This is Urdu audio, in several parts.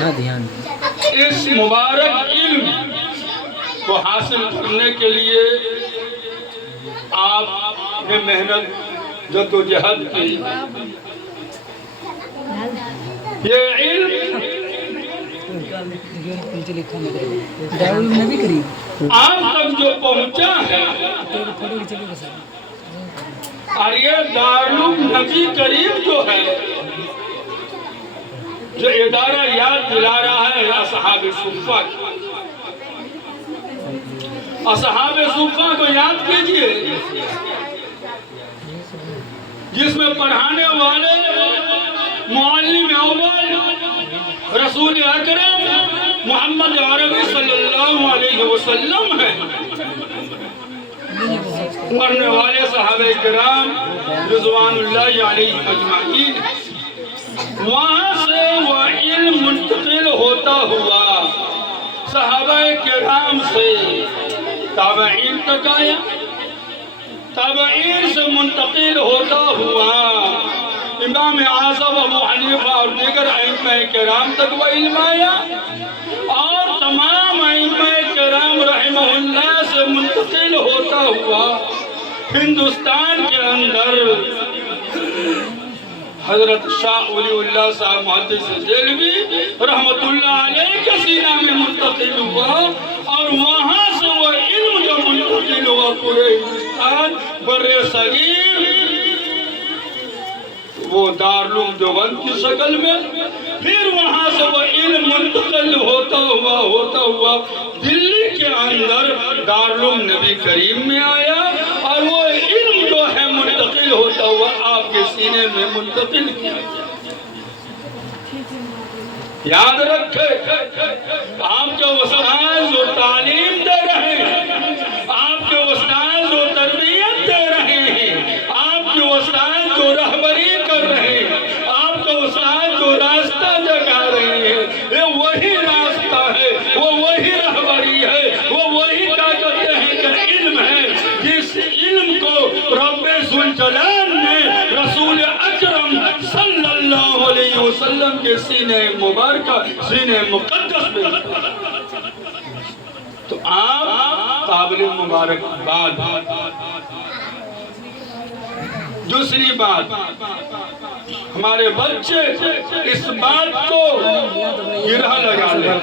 اس مبارک علم کو حاصل کرنے کے لیے آپ نے محنت جد و جہد کی. یہ علم آپ تک جو پہنچا ہے اور یہ دارالعلوم نبی کریم جو ہے جو ادارہ یاد دلا رہا ہے اصحاب صفہ. اصحاب صفہ کو یاد کیجئے جس میں پڑھانے والے معلم اول رسول اکرم محمد عربی صلی اللہ علیہ وسلم ہیں. پڑھنے والے صحابہ کرام رضوان اللہ علیہ اجمعین. وہاں سے وہ علم منتقل ہوتا ہوا صحابہ کرام سے تابعین تک آیا. تابعین سے منتقل ہوتا ہوا امام اعظم ابو حنیفہ اور دیگر ائمہ کرام تک وہ علم آیا اور تمام ائمہ کرام رحمہ اللہ سے منتقل ہوتا ہوا ہندوستان کے اندر حضرت شاہ ولی اللہ صاحب محدث دہلوی رحمت اللہ علیہ کے سینہ میں منتقل ہوا اور وہاں سے وہ علم جو منتقل ہوا پورے ہندوستان بر صغیر وہ دارالعلوم دیوبند کی شکل میں. پھر وہاں سے وہ علم منتقل ہوتا ہوا دلی کے اندر دارالعلوم نبی کریم میں آیا اور وہ علم جو ہے منتقل ہوتا ہوا آپ کے سینے میں منتقل کیا. یاد رکھے آپ کے استاد جو تعلیم دے رہے ہیں, آپ کے استاد جو تربیت دے رہے ہیں, آپ کے استاد جو رہبری کر رہے ہیں, آپ کے استاد جو راستہ دکھا رہے ہیں, یہ وہی راستہ ہے, وہ وہی رہبری ہے, وہ وہی طاقت ہے کہ علم ہے جس علم کو رب ذوالجلال نے رسول اکرم صلی اللہ علیہ وسلم کے سینہ مبارکہ سینہ مقدس میں. تو آپ قابل مبارک بات. دوسری بات, ہمارے بچے اس بات کو گرہ لگا لیں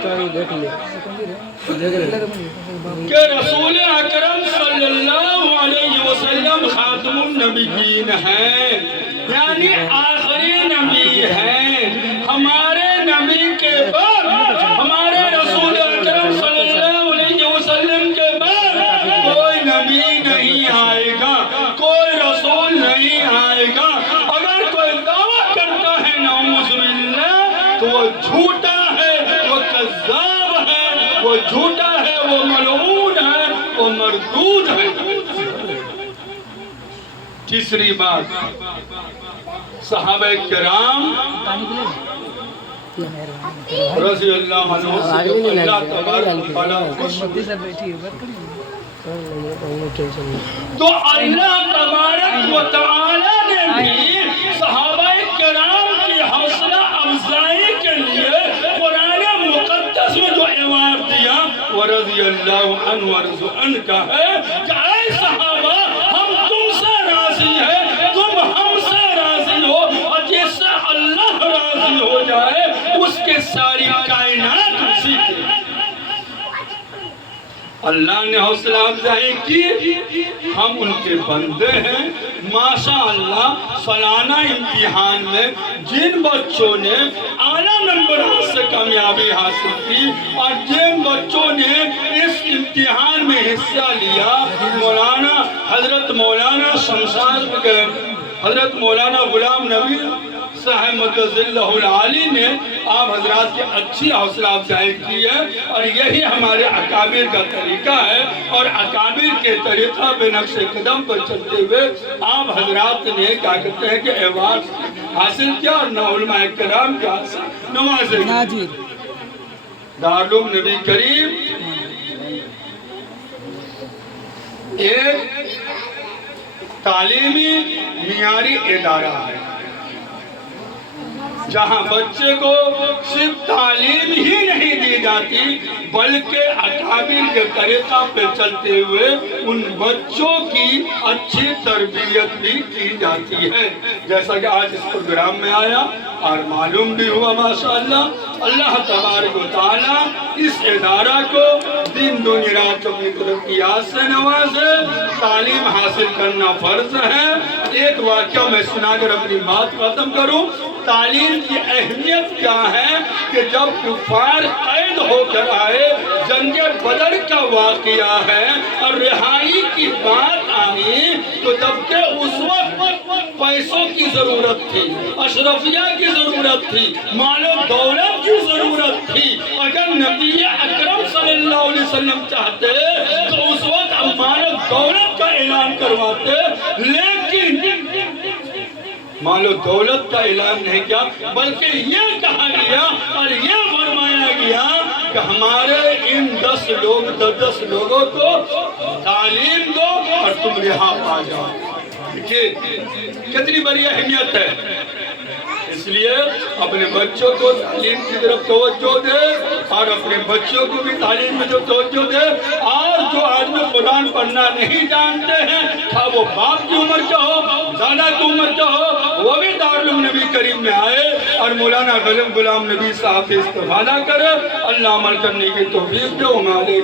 کہ رسول اکرم صلی اللہ علیہ وسلم خاتم النبیین ہیں, یعنی آخری نبی ہیں. ہمارے نبی کے بعد, ہمارے رسول اکرم صلی اللہ علیہ وسلم کے بعد کوئی نبی نہیں آئے گا, کوئی رسول نہیں آئے گا. اگر کوئی دعویٰ کرتا ہے نعوذ باللہ تو وہ جھوٹا ہے, وہ کذاب ہے, وہ جھوٹا ہے, وہ ملعون ہے, وہ مردود ہے. تیسری بات, صحابہ کرام رضی اللہ عنہ سے اللہ تبارک و تعالیٰ خوش تو اللہ تبارک و تعالیٰ نے بھی صحابہ کرام کی حوصلہ افزائی کے لیے قرآن مقدس میں جو ایوارڈ دیا وہ رضی اللہ عنہ ورضوا عنہ کا ہے کہ اے صحابہ ہم تم سے راضی ہیں, تم ہم سے راضی ہو, اور جس سے اللہ راضی ہو جائے اس کے ساری کائنات اسی کے. اللہ نے حوصلہ افزائی کی, ہم ان کے بندے ہیں. ماشاءاللہ سالانہ امتحان میں جن بچوں نے اعلیٰ نمبرات سے کامیابی حاصل کی اور جن بچوں نے اس امتحان میں حصہ لیا, مولانا حضرت مولانا شمشاد کے حضرت مولانا غلام نبی صاحب متضلہ العالی نے آپ حضرات کی اچھی حوصلہ افزائی کی ہے اور یہی ہمارے اکابر کا طریقہ ہے. اور اکابر کے طریقہ پہ نقش قدم پر چلتے ہوئے آپ حضرات نے کیا کہتے ہیں کہ ایوارڈ حاصل کیا اور علماء کرام کے نوازے. دارالعلوم نبی کریم ایک تعلیمی معیاری ادارہ ہے جہاں بچے کو صرف تعلیمی جاتی بلکہ اکابر کے طریقہ پہ چلتے ہوئے ان بچوں کی اچھی تربیت بھی کی جاتی ہے، جیسا کہ آج اس پروگرام میں آیا اور معلوم بھی ہوا ماشاءاللہ۔ اللہ تبارک و تعالیٰ اس ادارہ کو دن دنیا رات اپنی ترقیات سے نوازے۔ تعلیم حاصل کرنا فرض ہے۔ ایک واقعہ میں سنا کر اپنی بات ختم کروں۔ تعلیم کی اہمیت کیا ہے کہ جب کفار قید ہو کر آئے، جنگ بدر کا واقعہ ہے اور رہائی کی بات آئی، تو جب کہ اس وقت پیسوں کی ضرورت تھی، اشرفیہ کی ضرورت تھی، مال و دولت کی ضرورت تھی۔ اگر نبی اکرم صلی اللہ علیہ وسلم چاہتے تو اس وقت مال و دولت کا اعلان کرواتے، لیکن مال و دولت کا اعلان نہیں کیا، بلکہ یہ کہا گیا اور یہ فرمایا گیا کہ ہمارے ان 10 لوگوں کو تعلیم دو اور تم رہا پا جاؤ۔ دیکھیے کتنی بڑی اہمیت ہے۔ اس لیے اپنے بچوں کو تعلیم کی طرف توجہ دے اور اپنے بچوں کو بھی تعلیم میں جو توجہ دے۔ اور جو آدمی قرآن پڑھنا نہیں جانتے ہیں، خواہ وہ باپ کی عمر کا ہو، دادا کی عمر کا ہو، وہ بھی دارالعلوم نبی کریم میں آئے اور مولانا غلام نبی صاحب سے استفادہ کرے۔ اللہ عمل کرنے کی توفیق دے۔